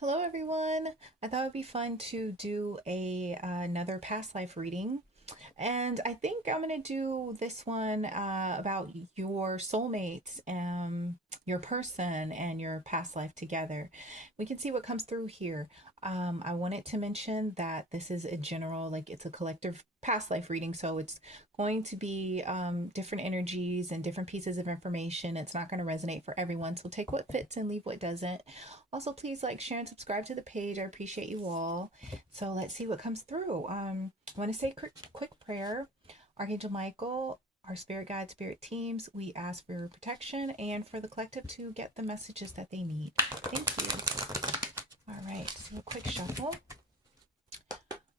Hello, everyone. I thought it'd be fun to do another past life reading. And I think I'm going to do this one about your soulmates, your person, and your past life together. We can see what comes through here. I wanted to mention that this is a general, like it's a collective past life reading. So it's going to be different energies and different pieces of information. It's not going to resonate for everyone. So take what fits and leave what doesn't. Also, please like, share, and subscribe to the page. I appreciate you all. So let's see what comes through. I want to say quick prayer. Archangel Michael, our spirit guide, spirit teams, we ask for your protection and for the collective to get the messages that they need. Thank you. All right, so a quick shuffle.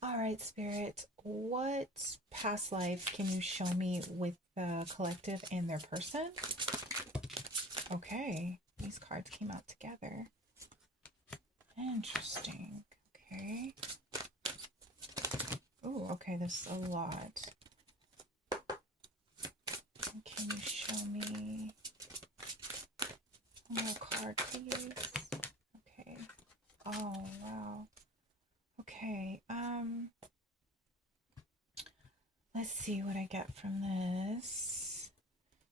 All right, spirit, what past life can you show me with the collective and their person? Okay, these cards came out together. Interesting. Okay. Oh, okay, this is a lot. Can you show me one more card, please? Okay. Oh, wow. Okay. Let's see what I get from this.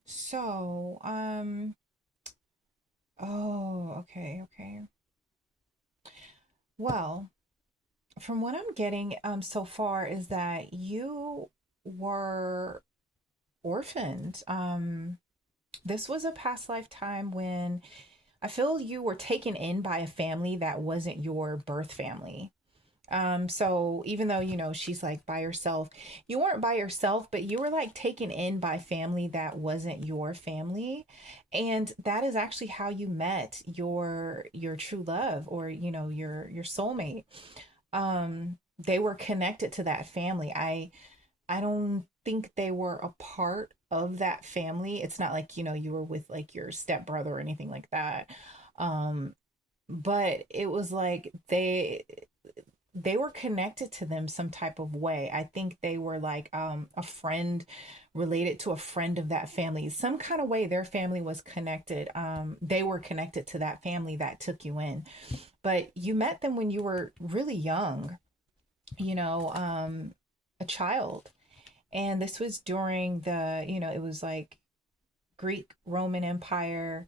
So, oh, okay. Well, from what I'm getting so far is that you were orphaned. This was a past lifetime when I feel you were taken in by a family that wasn't your birth family. So even though, she's like by herself, you weren't by yourself, but you were like taken in by family that wasn't your family. And that is actually how you met your true love, or, your soulmate. They were connected to that family. I don't think they were a part of that family. It's not like, you were with like your stepbrother or anything like that. Um, but it was like they were connected to them some type of way. I think they were like a friend related to a friend of that family. Some kind of way their family was connected. They were connected to that family that took you in. But you met them when you were really young, you know, um, a child. And this was during it was like Greek Roman Empire.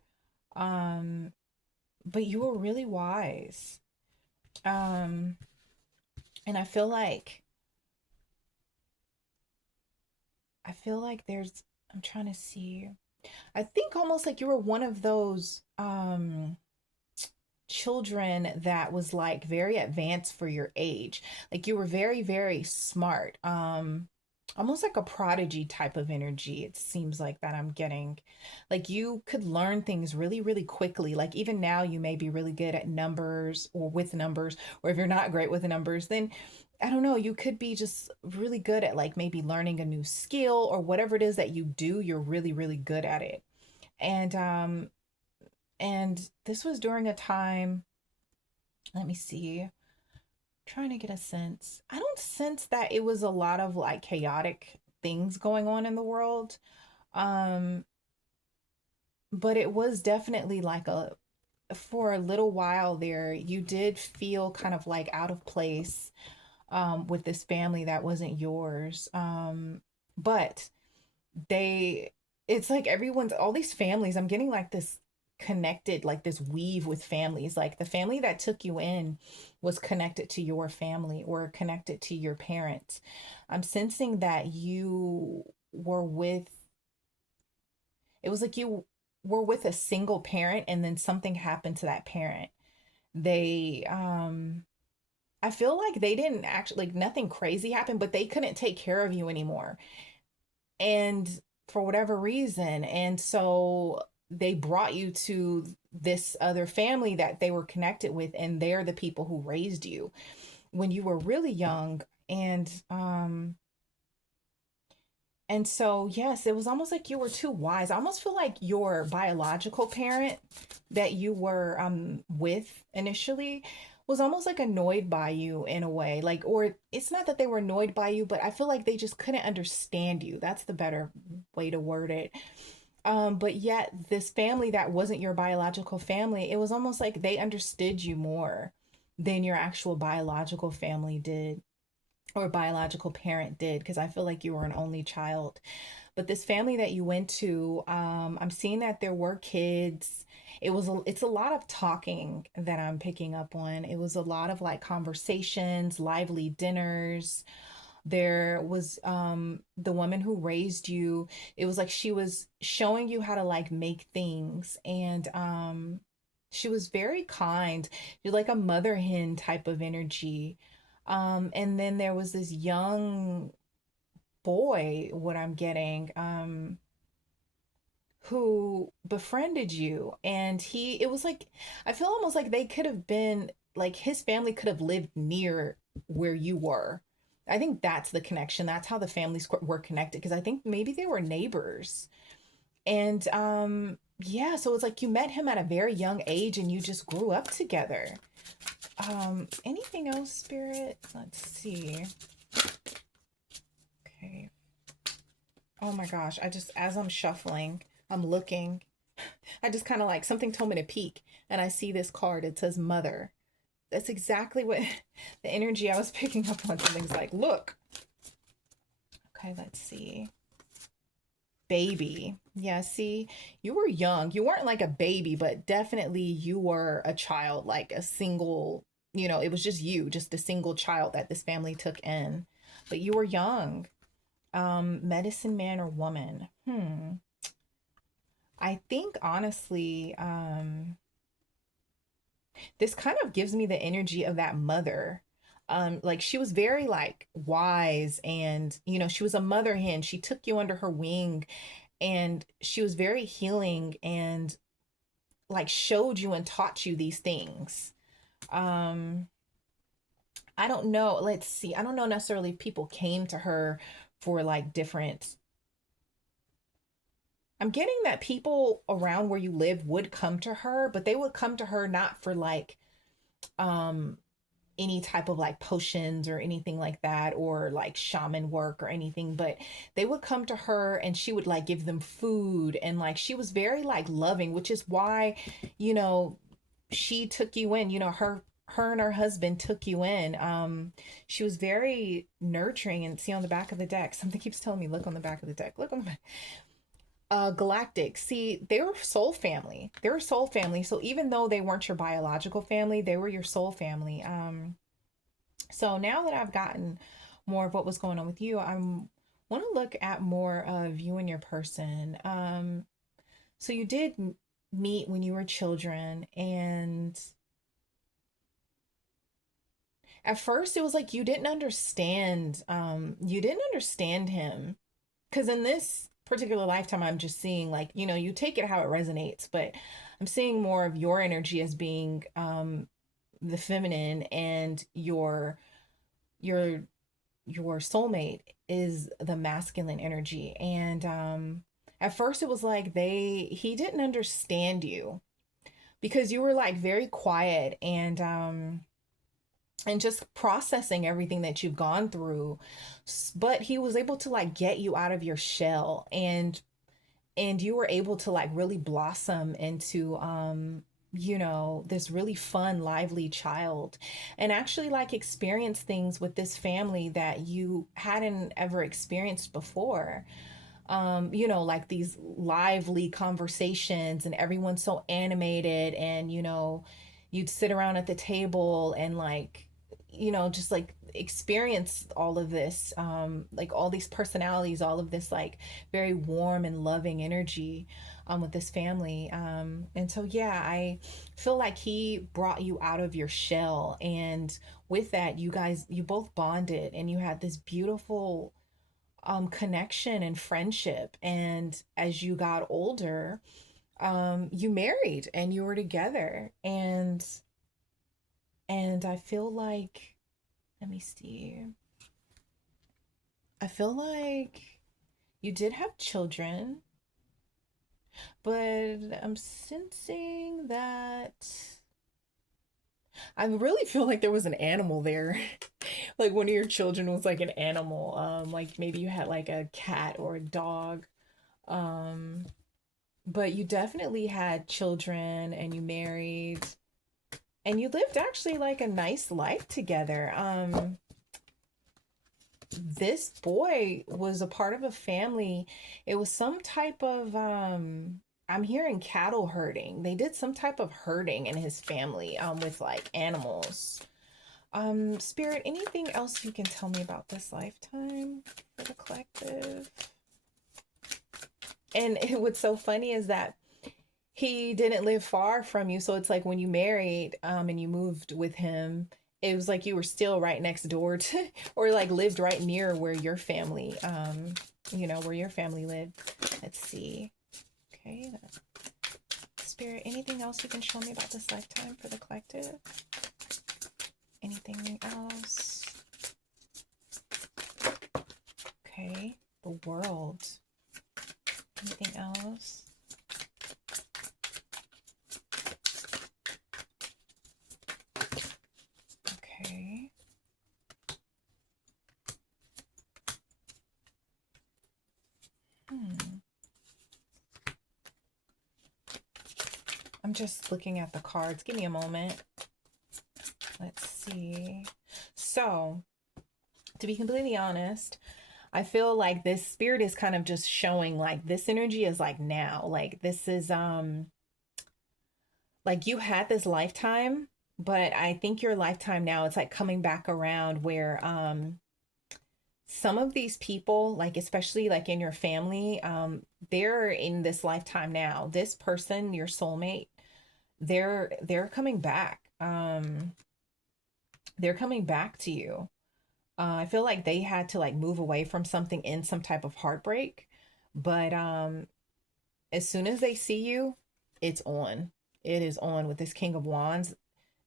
Um, but you were really wise. Um, and I feel like I'm trying to see. I think almost like you were one of those children that was like very advanced for your age. Like you were very, very smart. Almost like a prodigy type of energy. It seems like that I'm getting. Like you could learn things really, really quickly. Like even now you may be really good at numbers or with numbers, or if you're not great with numbers, then I don't know, you could be just really good at like maybe learning a new skill or whatever it is that you do, you're really, really good at it. And this was during a time, let me see, trying to get a sense. I don't sense that it was a lot of like chaotic things going on in the world. Um, but it was definitely like for a little while there, you did feel kind of like out of place with this family that wasn't yours. But they it's like everyone's all these families, I'm getting like this connected, like this weave with families. Like the family that took you in was connected to your family or connected to your parents. I'm sensing that you were with it was like you were with a single parent and then something happened to that parent. They I feel like they didn't actually, like nothing crazy happened, but they couldn't take care of you anymore, and for whatever reason. And so they brought you to this other family that they were connected with, and they're the people who raised you when you were really young. And so yes, it was almost like you were too wise. I almost feel like your biological parent that you were with initially was almost like annoyed by you in a way. Like, or it's not that they were annoyed by you, but I feel like they just couldn't understand you. That's the better way to word it. But yet this family that wasn't your biological family, it was almost like they understood you more. than your actual biological family did or biological parent did, because I feel like you were an only child. But this family that you went to, I'm seeing that there were kids. It's a lot of talking that I'm picking up on. It was a lot of like conversations, lively dinners. There was the woman who raised you. It was like she was showing you how to like make things, and she was very kind. You're like a mother hen type of energy. And then there was this young boy, what I'm getting, who befriended you. And it was like, I feel almost like they could have been, like his family could have lived near where you were. I think that's the connection. That's how the families were connected, because I think maybe they were neighbors. And yeah, so it's like you met him at a very young age and you just grew up together. Anything else, Spirit? Let's see. Okay. Oh my gosh, I just, as I'm shuffling, I'm looking. I just kind of like something told me to peek, and I see this card. It says mother. That's exactly what the energy I was picking up on. Something's like, look. Okay, let's see. Baby. Yeah, see, you were young. You weren't like a baby, but definitely you were a child, like a single, it was just you, just a single child that this family took in. But you were young. Medicine man or woman? I think honestly, this kind of gives me the energy of that mother. Like she was very like wise, and she was a mother hen. She took you under her wing, and she was very healing, and like showed you and taught you these things. Um, I don't know. Let's see. I don't know necessarily if people came to her for like different. I'm getting that people around where you live would come to her, but they would come to her not for like um any type of like potions or anything like that, or like shaman work or anything, but they would come to her and she would like give them food, and like she was very like loving, which is why you know she took you in, her and her husband took you in. She was very nurturing. And see, on the back of the deck, something keeps telling me, look on the back of the deck, look on the back. Galactic. See, they were soul family. They were soul family. So even though they weren't your biological family, they were your soul family. So now that I've gotten more of what was going on with you, I want to look at more of you and your person. So you did meet when you were children, and at first it was like you didn't understand him, because in this particular lifetime I'm just seeing like, you take it how it resonates, but I'm seeing more of your energy as being the feminine, and your your soulmate is the masculine energy. And at first it was like he didn't understand you, because you were like very quiet, and just processing everything that you've gone through. But he was able to like get you out of your shell, and you were able to like really blossom into this really fun, lively child, and actually like experience things with this family that you hadn't ever experienced before. Like these lively conversations, and everyone's so animated, and you'd sit around at the table and like, just like experience all of this, like all these personalities, all of this like very warm and loving energy with this family. And so, yeah, I feel like he brought you out of your shell. And with that, you both bonded, and you had this beautiful connection and friendship. And as you got older, you married and you were together. And I feel like, let me see. I feel like you did have children, but I'm sensing that I really feel like there was an animal there. Like one of your children was like an animal. Like maybe you had like a cat or a dog. Um, but you definitely had children and you married. and you lived actually like a nice life together. This boy was a part of a family. It was some type of I'm hearing cattle herding. They did some type of herding in his family with like animals. Spirit, anything else you can tell me about this lifetime for the collective? And what's so funny is that he didn't live far from you. So it's like when you married and you moved with him, it was like you were still right next door to, or like lived right near where your family, where your family lived. Let's see. Okay. Spirit, anything else you can show me about this lifetime for the collective? Anything else? Okay. The world. Anything else? Okay. Hmm. I'm just looking at the cards. Give me a moment. Let's see. So, to be completely honest, I feel like this spirit is kind of just showing like this energy is like now. Like this is like you had this lifetime, but I think your lifetime now it's like coming back around where some of these people, like especially like in your family, they're in this lifetime now. This person, your soulmate, they're coming back. They're coming back to you. I feel like they had to like move away from something in some type of heartbreak, but as soon as they see you, it's on. It is on with this King of Wands.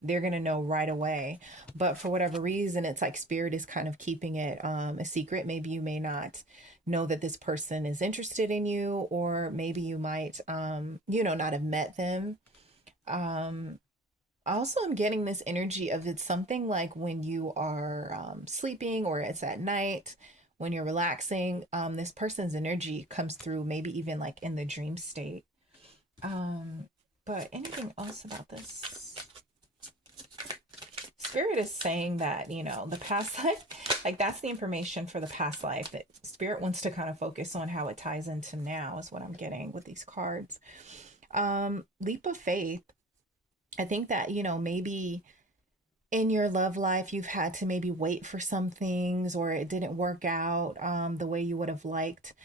They're gonna know right away. But for whatever reason, it's like spirit is kind of keeping it a secret. Maybe you may not know that this person is interested in you, or maybe you might not have met them. Um, Also, I'm getting this energy of it's something like when you are sleeping or it's at night when you're relaxing. This person's energy comes through, maybe even like in the dream state. Um, but anything else about this? Spirit is saying that, the past life, like that's the information for the past life that Spirit wants to kind of focus on how it ties into now, is what I'm getting with these cards. Leap of faith. I think that, maybe in your love life, you've had to maybe wait for some things or it didn't work out the way you would have liked.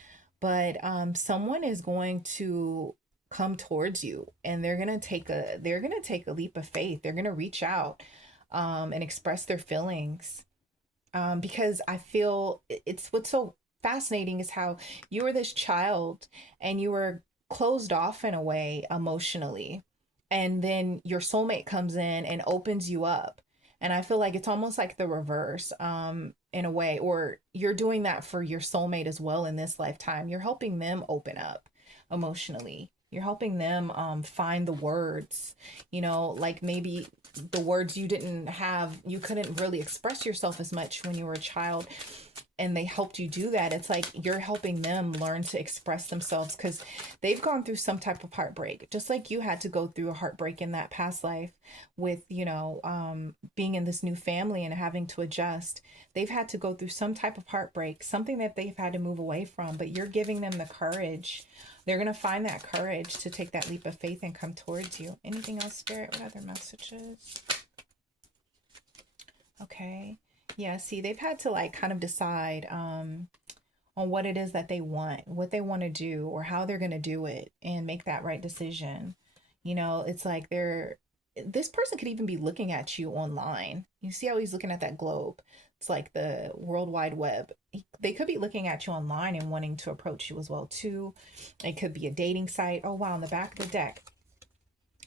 But someone is going to come towards you and they're gonna take a leap of faith. They're gonna reach out and express their feelings. Because I feel it's what's so fascinating is how you were this child and you were closed off in a way emotionally. And then your soulmate comes in and opens you up. And I feel like it's almost like the reverse, in a way, or you're doing that for your soulmate as well in this lifetime. You're helping them open up emotionally. You're helping them find the words, like maybe the words you didn't have, you couldn't really express yourself as much when you were a child, and they helped you do that. It's like you're helping them learn to express themselves because they've gone through some type of heartbreak, just like you had to go through a heartbreak in that past life with, being in this new family and having to adjust. They've had to go through some type of heartbreak, something that they've had to move away from, but you're giving them the courage. They're going to find that courage to take that leap of faith and come towards you. Anything else, Spirit? What other messages? Okay. Yeah, see, they've had to like kind of decide on what it is that they want, what they want to do, or how they're going to do it and make that right decision. It's like this person could even be looking at you online. You see how he's looking at that globe? It's like the World Wide Web. They could be looking at you online and wanting to approach you as well too. It could be a dating site. Oh wow, on the back of the deck,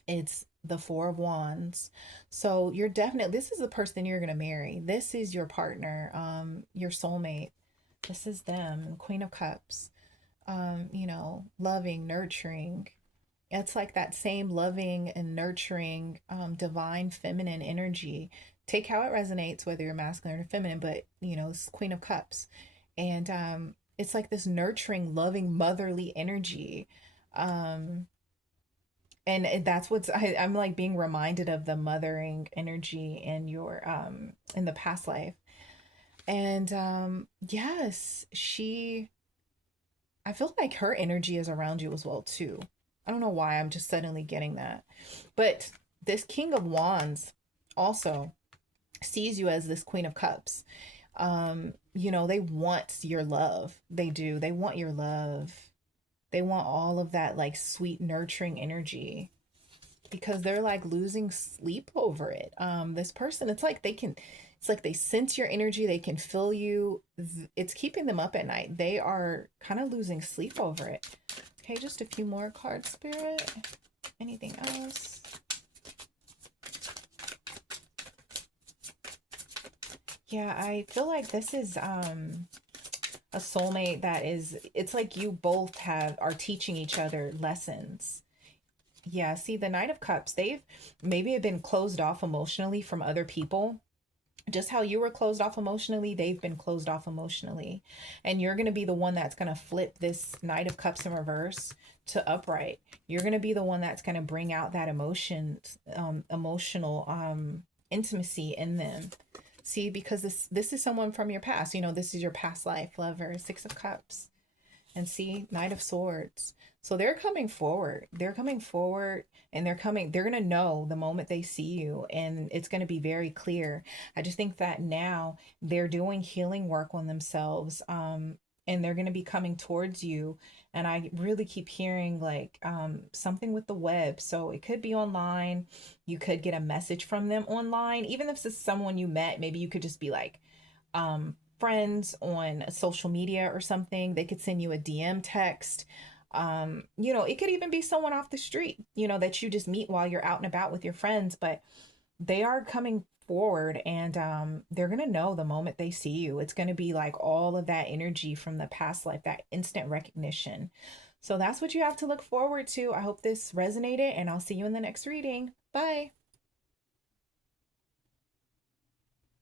it's the Four of Wands. So you're definitely, this is the person you're going to marry. This is your partner, your soulmate. This is them. Queen of Cups. Loving, nurturing. It's like that same loving and nurturing, divine feminine energy. Take how it resonates, whether you're masculine or feminine, but it's Queen of Cups. And it's like this nurturing, loving, motherly energy. Um, And that's what's I'm like being reminded of the mothering energy in your in the past life. And yes, she I feel like her energy is around you as well too. I don't know why I'm just suddenly getting that. But this King of Wands also sees you as this Queen of Cups. They want your love. They do. They want your love. They want all of that like sweet nurturing energy because they're like losing sleep over it. This person, it's like they sense your energy, they can feel you. It's keeping them up at night. They are kind of losing sleep over it. Okay, just a few more cards, Spirit. Anything else? Yeah, I feel like this is a soulmate that is it's like you both have are teaching each other lessons. Yeah, see, the Knight of Cups, they've maybe have been closed off emotionally from other people. Just how you were closed off emotionally, they've been closed off emotionally. And you're going to be the one that's going to flip this Knight of Cups in reverse to upright. You're going to be the one that's going to bring out that emotional intimacy in them. See, because this is someone from your past. This is your past life, lover, Six of Cups. And see, Knight of Swords. So they're coming forward. They're coming forward and they're going to know the moment they see you and it's going to be very clear. I just think that now they're doing healing work on themselves. And they're going to be coming towards you. And I really keep hearing like something with the web. So it could be online. You could get a message from them online. Even if it's someone you met, maybe you could just be like, friends on social media or something. They could send you a DM text. It could even be someone off the street, that you just meet while you're out and about with your friends, but they are coming forward and they're going to know the moment they see you. It's going to be like all of that energy from the past life, that instant recognition. So that's what you have to look forward to. I hope this resonated and I'll see you in the next reading. Bye.